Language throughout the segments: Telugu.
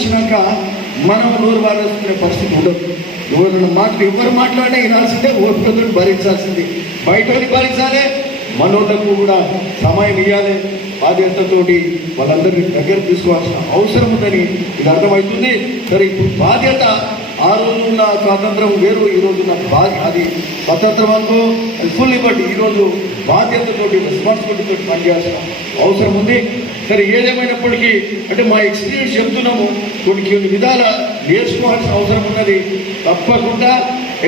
వచ్చినాక మనం నోరు వారేసుకునే పరిస్థితి ఉండదు. ఎవరైనా మాటలు ఎవరు మాట్లాడినా వినాల్సిందే ఓపికతో భరించాల్సింది. బయట భరించాలి మనోళ్ళకు కూడా సమయం ఇవ్వాలి బాధ్యతతోటి వాళ్ళందరినీ దగ్గర తీసుకోవాల్సిన అవసరం ఉందని ఇది అర్థమవుతుంది. సరే ఇప్పుడు బాధ్యత ఆ రోజు ఉన్న స్వాతంత్రం వేరు ఈ రోజు ఉన్న బాధ్య అది స్వతంత్రం అనుకో ఫుల్ ఇవ్వండి ఈరోజు బాధ్యతతోటి రెస్పాన్సిబిలిటీతో పనిచేయాల్సిన అవసరం ఉంది. సరే ఏదేమైనప్పటికీ అంటే మా ఎక్స్పీరియన్స్ చెప్తున్నాము కొన్ని కొన్ని విధాల నేర్చుకోవాల్సిన అవసరం ఉన్నది. తప్పకుండా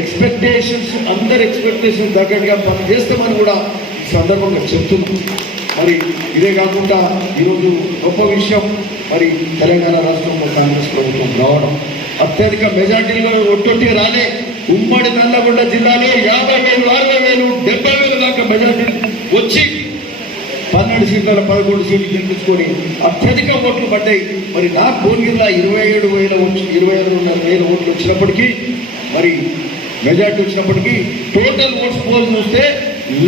ఎక్స్పెక్టేషన్స్ అందరి ఎక్స్పెక్టేషన్ తగ్గట్టుగా మనం చేస్తామని కూడా ఈ సందర్భంగా చెప్తున్నాం. మరి ఇదే కాకుండా ఈరోజు గొప్ప విషయం మరి తెలంగాణ రాష్ట్రంలో కాంగ్రెస్ ప్రభుత్వం రావడం. అత్యధిక మెజార్టీలో ఒట్టొట్టి రాలే ఉమ్మడి నల్లగొండ జిల్లాలో యాభై వేలు అరవై వేలు డెబ్బై వేలు దాకా మెజార్టీ వచ్చి పన్నెండు సీట్ల పదకొండు సీట్లు గెలిపించుకొని అత్యధిక ఓట్లు పడ్డాయి. మరి నా భువనగిరిలో ఇరవై ఏడు వేల ఇరవై ఏడున్నర వేల ఓట్లు వచ్చినప్పటికీ మరి మెజార్టీ వచ్చినప్పటికీ టోటల్ ఓట్స్ పోల్ చూస్తే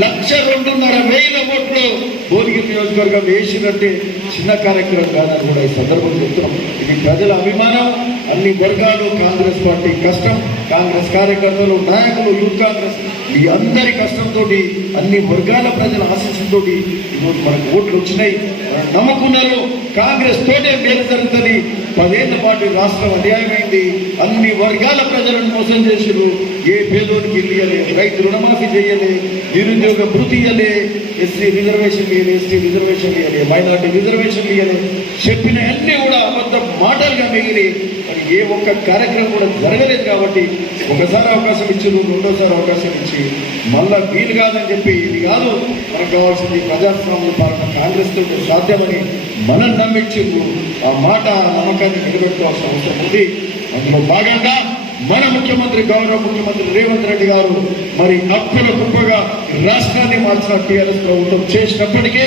లక్ష రెండున్నర వేల ఓట్లు భువనగిరి నియోజకవర్గం వేసినట్టే. చిన్న కార్యక్రమం కాదని కూడా ఈ సందర్భంగా చెప్తున్నాం. ఇది ప్రజల అభిమానం అన్ని వర్గాలు కాంగ్రెస్ పార్టీ కష్టం కాంగ్రెస్ కార్యకర్తలు నాయకులు యూత్ కాంగ్రెస్ ఈ అందరి కష్టంతో అన్ని వర్గాల ప్రజల ఆశీస్సులతో ఈరోజు మనకు ఓట్లు వచ్చినాయి. మనం నమ్ముకున్నారు కాంగ్రెస్ తోటే మేలు జరుగుతుంది. పదేళ్ళ పాటు రాష్ట్రం అన్యాయమైంది అన్ని వర్గాల ప్రజలను మోసం చేసారు ఏ పేదోనికి ఇల్లు ఇయ్యలే రైతు రుణమాఫీ చేయలే నిరుద్యోగ భృతి ఇయ్యలే ఎస్సీ రిజర్వేషన్ ఇయ్యలే ఎస్టీ రిజర్వేషన్ ఇయ్యలే మైనార్టీ రిజర్వేషన్ ఇయ్యలే చెప్పిన అన్ని కూడా అబద్ధ మాటలుగా మిగిలి మరి ఏ ఒక్క కార్యక్రమం కూడా జరగలేదు కాబట్టి ఒకసారి అవకాశం ఇచ్చారు రెండోసారి అవకాశం ఇచ్చి మళ్ళా వీలు కాదని చెప్పి ఇది కాదు. మనకు కావాల్సింది ప్రజాస్వామ్య పాలన కాంగ్రెస్ సాధ్యమని మనం నమ్మించిండు ఆ మాట నమ్మకాన్ని నిలబెట్టుకోవాల్సిన అవసరం ఉంది. అందులో భాగంగా మన ముఖ్యమంత్రి గౌరవ ముఖ్యమంత్రి రేవంత్ రెడ్డి గారు మరి అప్పుల గొప్పగా రాష్ట్రాన్ని మార్చిన టీఆర్ఎస్ ప్రభుత్వం చేసినప్పటికీ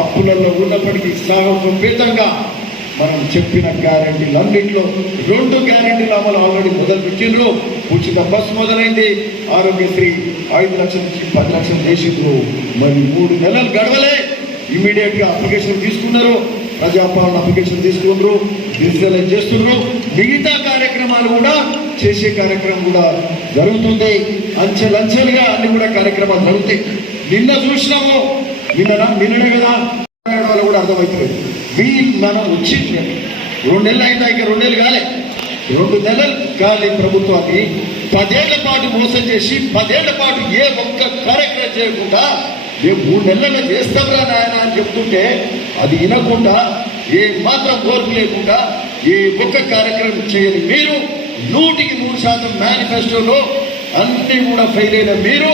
అప్పులలో ఉన్నప్పటికీ సాహసోపేతంగా మనం చెప్పిన గ్యారంటీలు అన్నింటిలో రెండు గ్యారంటీలు అమలు ఆల్రెడీ మొదలు పెట్టిండ్రు ఉచిత బస్సు మొదలైంది. ఆరోగ్యశ్రీ ఐదు లక్షల నుంచి పది లక్షలు చేసిండ్రు. మరి మూడు నెలలు గడవలే. ఇమీడియట్గా అప్లికేషన్ తీసుకున్నారు. ప్రజాపాలన అప్లికేషన్ తీసుకున్నారు డిజిటలైజ్ చేస్తున్నారు మిగతా కార్యక్రమాలు కూడా చేసే కార్యక్రమం కూడా జరుగుతుంది. అంచెలంచెలుగా అన్ని కూడా కార్యక్రమాలు జరుగుతాయి. నిన్న చూసినాము. నిన్న నిన్ననే కదా? వాళ్ళు కూడా అర్థమవుతుంది. వీళ్ళు మనం వచ్చింది రెండు నెలలు అయితే ఇంకా రెండేళ్ళు కాలే. రెండు నెలలు కాలి ప్రభుత్వాన్ని. పదేళ్ళ పాటు మోసం చేసి పదేళ్ళ పాటు ఏ ఒక్క కార్యక్రమం చేయకుండా ఏ మూడు నెలల్లో చేస్తాంరా నాయన అని చెప్తుంటే అది వినకుండా ఏ మాత్రం కోరిక లేకుండా ఏ ఒక్క కార్యక్రమం చేయని మీరు నూటికి నూరు శాతం మేనిఫెస్టోలో అన్నీ కూడా ఫెయిల్ అయిన మీరు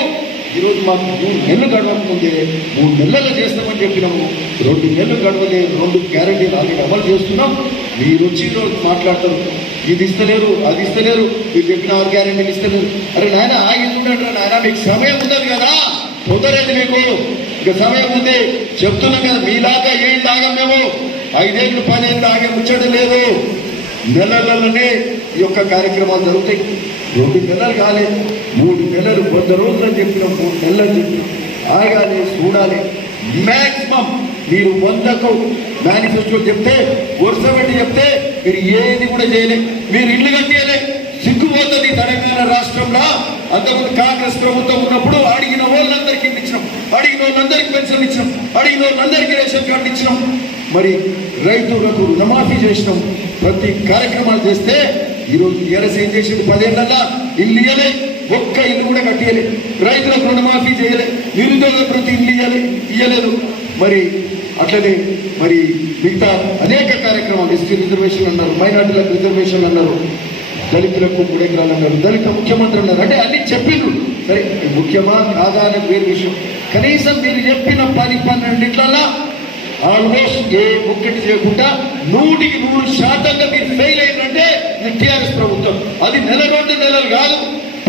ఈరోజు మాకు మూడు నెలలు గడవకముందే మూడు నెలలు చేస్తామని చెప్పినాము. రెండు నెలలు గడవలే రెండు గ్యారంటీలు ఆల్రెడీ అమలు చేస్తున్నాం. మీరు వచ్చి ఈరోజు మాట్లాడతారు. ఇది ఇస్తలేరు అది ఇస్తలేరు. మీరు చెప్పిన ఆరు గ్యారంటీలు ఇస్తలేరు. అరే నాయన ఆగిస్తుంటారా నాయన మీకు సమయం ఉన్నది కదా. కుదరదు మీకు ఇక సమయం ఉంది. చెప్తున్నాం కదా మీలాగా ఏం తాగం మేము? ఐదేళ్ళు పదేళ్ళు ఆగే ముచ్చడం లేదు. నెలలనే ఈ యొక్క కార్యక్రమాలు జరుగుతాయి. రెండు నెలలు కాలేదు మూడు నెలలు వంద రోజులు చెప్పినాం మూడు నెలలు చెప్పినాం ఆగాలి చూడాలి. మ్యాక్సిమం మీరు వందకు మేనిఫెస్టో చెప్తే వరుస పెట్టి చెప్తే మీరు ఏది కూడా చేయలే. మీరు ఇల్లు కట్టేయలే. సిగ్గుపోతుంది తెలంగాణ రాష్ట్రంలో. అంతకుముందు కాంగ్రెస్ ప్రభుత్వం ఉన్నప్పుడు అడిగిన వాళ్ళందరికీ ఇచ్చినాం అడిగిన వాళ్ళందరికీ పెన్షన్ ఇచ్చినాం. అడిగిన వాళ్ళందరికీ రేషన్ కార్డు ఇచ్చినాం. మరి రైతులకు రుణమాఫీ చేసినాం. ప్రతి కార్యక్రమాలు చేస్తే ఈరోజు టీఆర్ఎస్ ఏం చేసింది? పదేళ్ళగా ఇల్లు ఇయ్యలే ఒక్క ఇల్లు కూడా కట్టియలే రైతులకు రుణమాఫీ చేయలే నిరుద్యోగ ప్రతి ఇల్లు ఇయ్యలే ఇయ్యలేదు. మరి అట్లనే మరి మిగతా అనేక కార్యక్రమాలు ఎస్టీ రిజర్వేషన్ అన్నారు మైనార్టీలకు రిజర్వేషన్ అన్నారు దళితులకు మూడెకరాలు అన్నారు దళిత ముఖ్యమంత్రి అన్నారు. అంటే అన్ని చెప్పిండ్రు సరే ముఖ్యమా కాదా అనేది వేరు విషయం. కనీసం మీరు చెప్పిన పని పన్నెండిట్లలో ఆల్మోస్ట్ ఏ ఒక్కటి చేయకుండా నూటికి నూరు శాతంగా మీరు ఫెయిల్ అయిందంటే ఇది టీఆర్ఎస్ ప్రభుత్వం. అది నెల రెండు నెలలు కాదు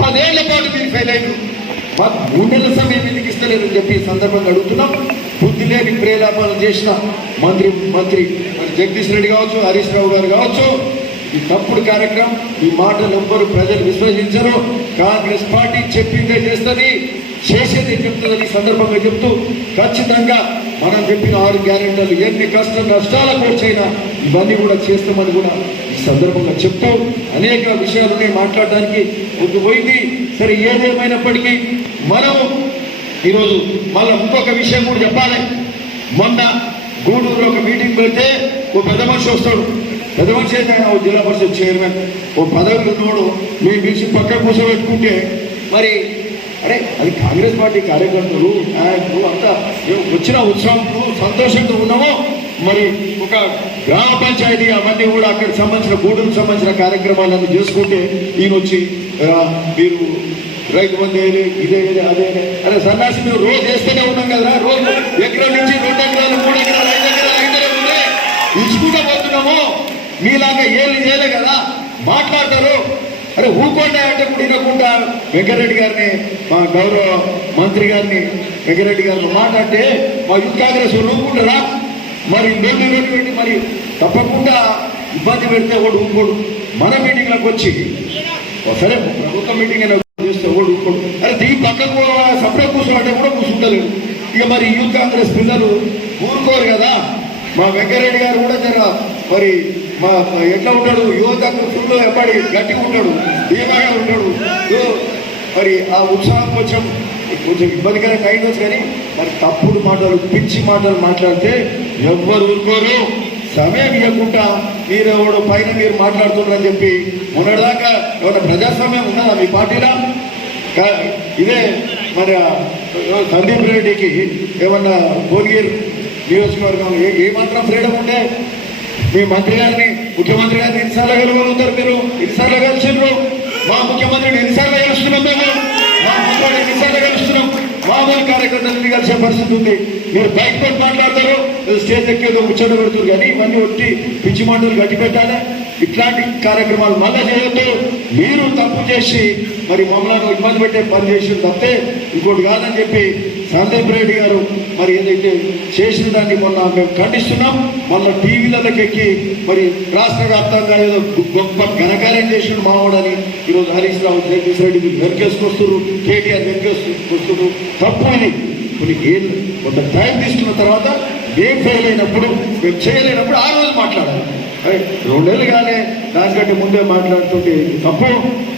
పదేళ్ళ పాటు మీరు ఫెయిల్ అయ్యారు మాకు మూడు నెలల సమయం ఎందుకు ఇస్తలేదని చెప్పి సందర్భంగా అడుగుతున్నాం. బుద్ధి లేని ప్రేలాపాలు చేసిన మంత్రి మంత్రి జగదీష్ రెడ్డి కావచ్చు హరీష్ రావు గారు కావచ్చు ఈ తప్పుడు కార్యక్రమం ఈ మాటలు ఎవ్వరు ప్రజలు విశ్వసించరు. కాంగ్రెస్ పార్టీ చెప్పిందే చేస్తుంది చేసేదే చెప్తుందని సందర్భంగా చెప్తూ ఖచ్చితంగా మనం చెప్పిన ఆరు గ్యారెంటీలు ఎన్ని కష్ట నష్టాల కోర్చైనా ఇవన్నీ కూడా చేస్తామని కూడా ఈ సందర్భంగా చెప్తూ. అనేక విషయాలని మాట్లాడడానికి ముందు పోయింది. సరే ఏదేమైనప్పటికీ మనం ఈరోజు మళ్ళీ ఇంకొక విషయం కూడా చెప్పాలి. మొన్న గూడూరులో ఒక మీటింగ్ పెడితే ఓ పెద్ద మనిషి వస్తాడు. పెద్ద మనిషి అయితే ఆయన ఓ జిల్లా పరిషత్ చైర్మన్. ఓ పదవి ఉన్నవాడు మేము పిలిచి పక్క కూర్చోబెట్టుకుంటే మరి అరే అది కాంగ్రెస్ పార్టీ కార్యకర్తలు నాయకులు అంతా వచ్చిన ఉత్సవంలో సంతోషంతో ఉన్నామో మరి ఒక గ్రామ పంచాయతీ అవన్నీ కూడా అక్కడికి సంబంధించిన గూడూరుకు సంబంధించిన కార్యక్రమాలను చేసుకుంటే ఈయన వచ్చి మీరు రైతు బంధు వేయలే, ఇదే అదే అరే సన్నాసి మేము రోజు వేస్తూనే ఉన్నాం కదా రోజు ఎకరం నుంచి రెండు ఎకరాలు మూడు ఎకరాలు ఐదు ఎకరాలు ఐదు ఉన్నాయి ఇచ్చుకుంటూ పోతున్నాము? మీలాగా ఏళ్ళు చేయలే కదా? మాట్లాడతారు. అరే ఊరుకోండి అంటే కూడా వినకుండా వెంకరెడ్డి గారిని మా గౌరవ మంత్రి గారిని వెంకరెడ్డి గారిని మాట్లాడితే మా యూత్ కాంగ్రెస్ వాళ్ళు ఊరుకుంటారా? మరి మేము పెట్టి మరి? తప్పకుండా ఇబ్బంది పెడితే వాడు ఊరుకోడు. మన మీటింగ్లకు వచ్చి సరే ప్రభుత్వ మీటింగ్ అయినా చూస్తే వాడు ఊరుకోడు. అరే దీని పక్కకు సపరేట్ కూర్చోమంటే కూడా కూర్చుంటలేదు ఇక మరి యూత్ కాంగ్రెస్ పిల్లలు ఊరుకోరు కదా? మా వెంకరెడ్డి గారు కూడా జర మరి మా ఎట్లా ఉంటాడు? యువతకు ఫుల్ ఎప్పటి గట్టిగా ఉంటాడు ధీమాగా ఉంటాడు. మరి ఆ ఉత్సాహం కొంచెం కొంచెం ఇబ్బందికరంగా అయిండొచ్చు కానీ మరి తప్పుడు మాటలు పిచ్చి మాటలు మాట్లాడితే ఎవ్వరు ఊరుకోరు. సమయం ఇవ్వకుండా మీరు ఎవడు పైన మీరు మాట్లాడుతున్నారని చెప్పి మొన్నటిదాకా ఏమైనా ప్రజాస్వామ్యం ఉన్నదా మీ పార్టీలో? ఇదే మరి సందీప్ రెడ్డికి ఏమన్నా భువనగిరి నియోజకవర్గం ఏ మాత్రం ఫ్రీడమ్ ఉండే మీ మంత్రి గారిని ముఖ్యమంత్రి గారిని ఎన్నిసార్లు కలగలుగుతారు మీరు? ఎన్నిసార్లు కలిసిండ్రు మా ముఖ్యమంత్రిని ఎన్నిసార్లు కలుస్తున్నాం మేము? మా మంత్రులు ఎన్నిసార్లు కలుస్తున్నాం మామూలు కార్యకర్తలని కలిసే పరిస్థితి ఉంది. మీరు బయట పెట్టి మాట్లాడతారు స్టేజ్ ఎక్కేదో ముచ్చట పెడుతున్నారు కానీ ఇవన్నీ వచ్చి పిచ్చి మండలు గట్టి పెట్టాలి ఇట్లాంటి కార్యక్రమాలు మళ్ళా చేయొద్దు. మీరు తప్పు చేసి మరి మమ్మల్ని ఇబ్బంది పెట్టే పని చేసిన తప్పితే ఇంకోటి కాదని చెప్పి సందీప్ రెడ్డి గారు మరి ఏదైతే చేసిన దాన్ని మొన్న మేము ఖండిస్తున్నాం. మళ్ళీ టీవీలకి ఎక్కి మరి రాష్ట్ర వ్యాప్తంగా ఏదో గొప్ప ఘనకార్యం చేసిన మామూడని ఈరోజు హరీష్ రావు జగదీష్ రెడ్డి వెనకేసుకొస్తారు కేటీఆర్ వెనకేసుకొస్తున్నారు తప్పు అని. కొన్ని ఏం కొంత టైం తీసుకున్న తర్వాత ఏం ఫెయిల్ అయినప్పుడు మేము చేయలేనప్పుడు ఆ రోజు మాట్లాడాలి. అరే రెండేళ్ళు కానీ దానికంటే ముందే మాట్లాడుతుంటే తప్పు?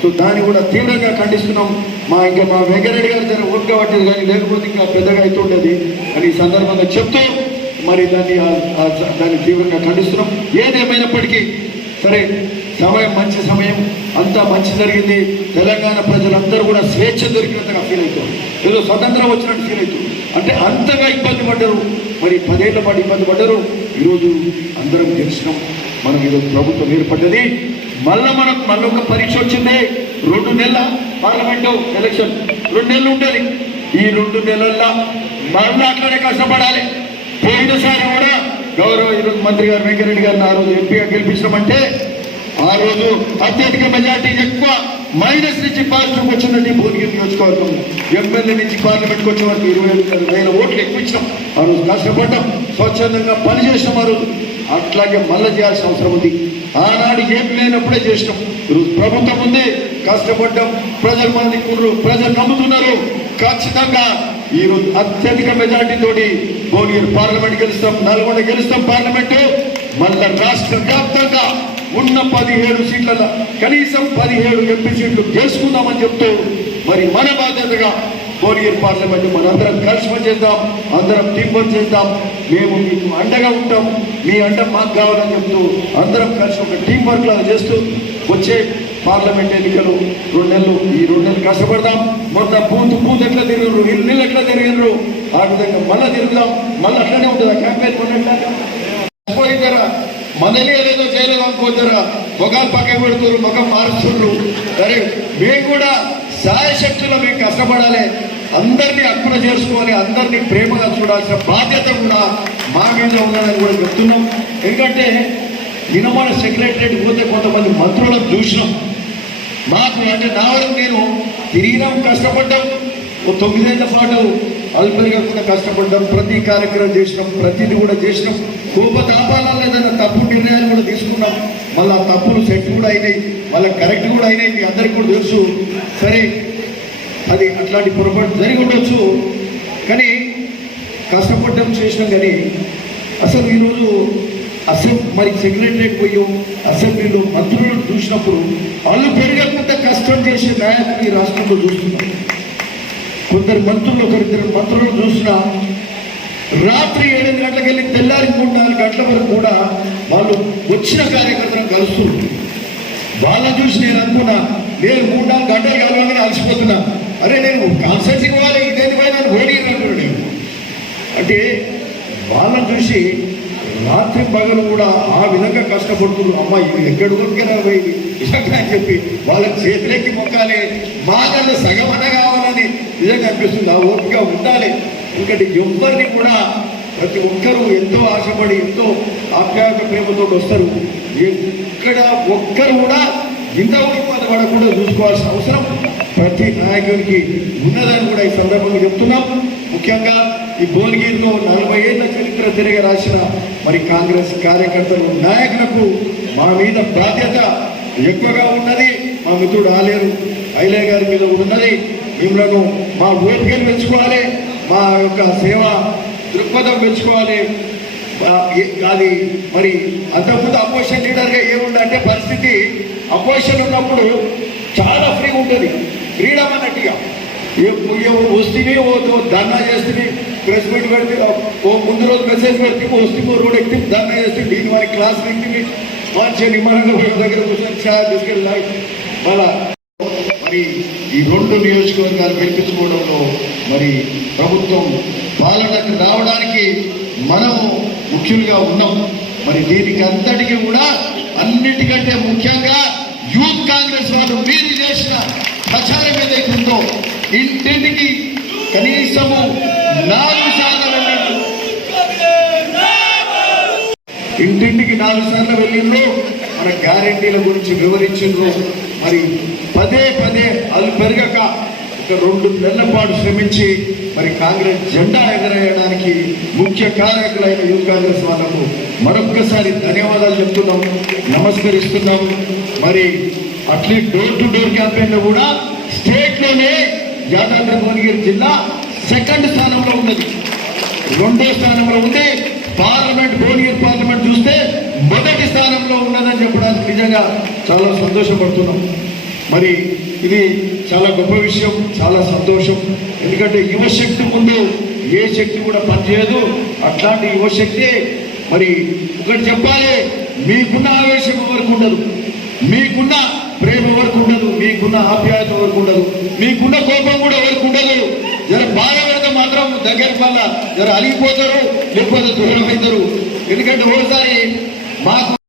సో దాన్ని కూడా తీవ్రంగా ఖండిస్తున్నాం. మా ఇంకా మా వెంకరెడ్డి గారి దగ్గర ఓపిక పట్టేది కానీ లేకపోతే ఇంకా పెద్దగా అవుతుండేది అని ఈ సందర్భంగా చెప్తూ మరి దాన్ని దాన్ని తీవ్రంగా ఖండిస్తున్నాం. ఏదేమైనప్పటికీ సరే సమయం మంచి సమయం. అంతా మంచి జరిగింది. తెలంగాణ ప్రజలందరూ కూడా స్వేచ్ఛ దొరికినంతగా ఫీల్ అవుతారు. ఏదో స్వతంత్రం వచ్చినట్టు ఫీల్ అవుతారు. అంటే అంతగా ఇబ్బంది పడ్డారు. మరి పదేళ్ళ పాటు ఇబ్బంది పడ్డారు. ఈరోజు అందరం గెలిచినాం. మనం ఈరోజు ప్రభుత్వం ఏర్పడ్డది. మళ్ళా మనకు మళ్ళీ ఒక పరీక్ష వచ్చింది. రెండు నెలల పార్లమెంటు ఎలక్షన్. రెండు నెలలు ఉంటుంది ఈ రెండు నెలల్లో మళ్ళీ అట్లనే కష్టపడాలి. పోయినసారి కూడా గౌరవ ఈరోజు మంత్రి గారు వెంకరెడ్డి గారిని ఆ రోజు ఎంపీగా గెలిపించడమంటే ఆ రోజు అత్యధిక మెజార్టీ ఎక్కువ మైనస్ నుంచి పాజిటివ్ వచ్చిందండి భువనగిరి నియోజకవర్గం ఎమ్మెల్యే నుంచి పార్లమెంట్కి వచ్చే వరకు ఇరవై ఐదు వేల ఓట్లు ఎక్కువ ఇచ్చినాం. ఆ రోజు కష్టపడ్డాం. స్వచ్ఛందంగా పని చేసినాం ఆ రోజు. అట్లాగే మళ్ళీ చేయాల్సిన అవసరం ఉంది. ఆనాడు ఏం లేనప్పుడే చేసినాం. ఈరోజు ప్రభుత్వం ఉంది. కష్టపడ్డాం. ప్రజలు మంది కుర్రు ప్రజలు నమ్ముతున్నారు. ఖచ్చితంగా ఈ రోజు అత్యధిక మెజార్టీ తోటి భువనగిరి పార్లమెంట్ గెలుస్తాం. నల్గొండ గెలుస్తాం. పార్లమెంటు. మళ్ళా రాష్ట్ర వ్యాప్తంగా ఉన్న పదిహేడు సీట్ల కనీసం పదిహేడు ఎంపీ సీట్లు గెలుచుకుందామని చెప్తూ మరి మన బాధ్యతగా కోరియర్ పార్లమెంట్ మనందరం కలిసి పనిచేద్దాం అందరం టీం చేద్దాం మేము మీకు అండగా ఉంటాం. మీ అండ మాకు కావాలని చెప్తూ అందరం కలిసి ఒక టీం వర్క్ లాగా చేస్తూ వచ్చే పార్లమెంట్ ఎన్నికలు రెండు నెలలు ఈ రెండు నెలలు కష్టపడదాం. మొన్న బూత్ బూత్ ఎట్లా తిరిగినారు? ఇల్లు నీళ్ళు ఎట్లా తిరిగినారు? ఆ విధంగా మళ్ళీ తిరుగుదాం. మళ్ళీ అట్లనే ఉంటుంది? క్యాంపెయిన్ మొన్న పోయిందరా మనమే లేదో చేయలేదు అనుకోతారా ముఖాలు పక్కన పెడుతున్నారు ముఖం మారుస్తున్నారు సరే మేము కూడా సాయశక్తులు మేము కష్టపడాలి. అందరినీ అర్పణ చేసుకోవాలి అందరినీ ప్రేమగా చూడాల్సిన బాధ్యత కూడా మా మీద ఉన్నదని కూడా చెప్తున్నాం. ఎందుకంటే నినమల సెక్రటరేట్ పోతే కొంతమంది మంత్రులను చూసినాం. మాకు అంటే నా వరకు నేను తిరిగినాం కష్టపడ్డాం. ఓ తొమ్మిదేళ్ళ పాటు అల్పరిగా కూడా కష్టపడ్డాం ప్రతి కార్యక్రమం చేసినాం ప్రతిది కూడా చేసినాం. కోపతాపాలలో ఏదైనా తప్పు నిర్ణయాలు కూడా తీసుకున్నాం. మళ్ళీ ఆ తప్పులు సెట్ కూడా అయినాయి మళ్ళీ కరెక్ట్ కూడా అయినాయి మీ అందరికీ కూడా తెలుసు. సరే అది అట్లాంటి పొరపాటు జరిగి ఉండొచ్చు. కానీ కష్టపడ్డం చేసినాం కానీ అసలు ఈరోజు అసెంబ్లీ మరి సెక్రటరేట్ పోయి అసెంబ్లీలో మంత్రులను చూసినప్పుడు వాళ్ళు పెరగకుండా కష్టం చేసే నాయకులు ఈ రాష్ట్రంలో చూస్తున్నారు కొందరు మంత్రులు ఒకరిద్దరు మంత్రులు చూసినా రాత్రి ఏడు గంటలకు వెళ్ళి తెల్లారి మూడు నాలుగు గంటల వరకు కూడా వాళ్ళు వచ్చిన కార్యకర్తలను కలుస్తున్నారు వాళ్ళని చూసి నేను అనుకున్నా నేను మూడు నాలుగు గంటలు కలవాలని అలసిపోతున్నా. అరే నేను కాన్సెన్స్ ఇవ్వాలి ఇదేది పోయి నన్ను ఓడి అంటున్నాడు అంటే వాళ్ళని చూసి రాత్రి పగలు కూడా ఆ విధంగా కష్టపడుతున్నారు. అమ్మ ఇది ఎక్కడ కొనుక్కరా పోయి నిజంగా అని చెప్పి వాళ్ళకి చేతిలోకి మొక్కాలి. మాకన్నా సగం అన్న కావాలని నిజంగా అనిపిస్తుంది. ఆ ఓపిక ఉండాలి. ఎందుకంటే ఎవరిని కూడా ప్రతి ఒక్కరూ ఎంతో ఆశపడి ఎంతో ఆప్యాయత ప్రేమతో వస్తారు. ఎక్కడ ఒక్కరు కూడా ఇంత ఉడిపోత పడకుండా చూసుకోవాల్సిన అవసరం ప్రతి నాయకుడికి ఉన్నదని కూడా ఈ సందర్భంగా చెప్తున్నాం. ముఖ్యంగా ఈ భువనగిరిలో నలభై ఏళ్ళ చరిత్ర తిరిగి రాసిన మరి కాంగ్రెస్ కార్యకర్తలు నాయకులకు మా మీద బాధ్యత ఎక్కువగా ఉన్నది. మా మిత్రుడు ఆలేరు ఐలే గారి మీద ఉన్నది. మిమ్మలను మా ఓపికను పెంచుకోవాలి మా యొక్క సేవ దృక్పథం పెంచుకోవాలి ఆ, అది మరి అంతకుముందు అపోజిషన్ లీడర్గా ఏముందంటే పరిస్థితి అపోజిషన్ ఉన్నప్పుడు చాలా ఫ్రీ ఉంటుంది. ఫ్రీడమ్ అన్నట్టుగా. వస్తేనే ఓ ఓ ధర్నా చేస్తుంది ప్రెస్ మీట్ పెడితే ఓ ముందు రోజు మెసేజ్ పెడితే వస్తే ఓ రోడ్ ఎక్కితే ధర్నా చేస్తే దీని వారి క్లాస్ ఎక్కింది మంచి నిమ్మరంగా దగ్గర కూర్చొని చాలా తీసుకెళ్ళాలి మళ్ళా మరి ఈ రెండు నియోజకవర్గాలు గెలిపించుకోవడంలో మరి ప్రభుత్వం పాలనకు రావడానికి మనము ముఖ్యులుగా ఉన్నాం. మరి దీనికి అంతటికీ కూడా అన్నిటికంటే ముఖ్య యూత్ కాంగ్రెస్ వాళ్ళు మీరు చేసిన ప్రచారం ఏదైతే ఉందో ఇంటింటికి కనీసము నాలుగు సార్లు వెళ్ళండి. ఇంటింటికి నాలుగు సార్లు వెళ్ళిండ్రు మన గ్యారంటీల గురించి వివరించిండ్రు. మరి పదే పదే అది పెరగక ఒక రెండు నెలల పాటు శ్రమించి మరి కాంగ్రెస్ జెండా ఎగరేయడానికి ముఖ్య కార్యకులైన యూత్ కాంగ్రెస్ వాళ్ళకు మరొక్కసారి ధన్యవాదాలు చెప్తున్నాం. నమస్కరిస్తున్నాం. మరి అట్లే డోర్ టు డోర్ క్యాంపెయిన్ కూడా స్టేట్లోనే యాదాద్రి భువనగిరి జిల్లా సెకండ్ స్థానంలో ఉన్నది. రెండో స్థానంలో ఉంది పార్లమెంట్ బోనియర్ పార్లమెంట్ చూస్తే మొదటి స్థానంలో ఉన్నదని చెప్పడానికి నిజంగా చాలా సంతోషపడుతున్నాం. మరి ఇది చాలా గొప్ప విషయం చాలా సంతోషం. ఎందుకంటే యువశక్తి ముందు ఏ శక్తి కూడా పనిచేయదు. అట్లాంటి యువశక్తి మరి ఒకటి చెప్పాలి మీకున్న ఆవేశం వరకు ఉండదు? మీకున్న ప్రేమ వరకు ఉండదు? మీకున్న ఆప్యాయత వరకు ఉండదు? మీకున్న కోపం కూడా వరకు ఉండదు? జర బాధపడితే మాత్రం దగ్గర వల్ల జర అలిగిపోతారు లేకపోతే దూరం అవుతారు ఎందుకంటే ఒకసారి మాకు